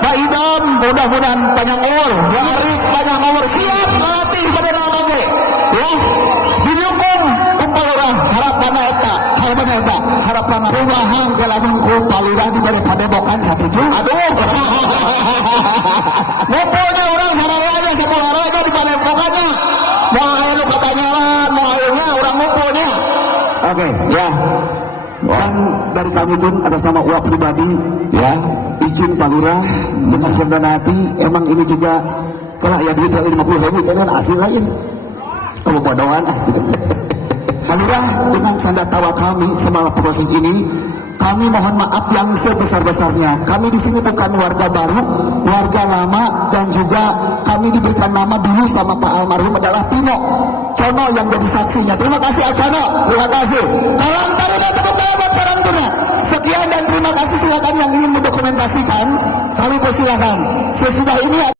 Pak Idam mudah-mudahan panjang umur, ya Arif panjang umur, siap melatih pada nalage ya didukung kupalurah harapan eta harapan perubahan ke lamun kupalurah diberi padepokan satuju aduh ngumpulnya orang sararanya sabaraja di padepokannya mau anu kabanyaran mau ayeuna orang ngumpulnya oke ya. Dan dari kami pun atas nama uang pribadi ya izin Pak Lurah dengan rendah hati, emang ini juga kalau ya duit 50.000 itu kan asli lain kamu bodohan Pak Lurah dengan sanda tawa kami selama proses ini kami mohon maaf yang sebesar-besarnya. Kami di sini bukan warga baru, warga lama, dan juga kami diberikan nama dulu sama Pak almarhum adalah Tino Cono yang jadi saksinya. Terima kasih Alsano, terima kasih. Kalang taruna tepuk tangan buat karantina. Sekian dan terima kasih. Silakan yang ingin mendokumentasikan, kami persilakan. Sesudah ini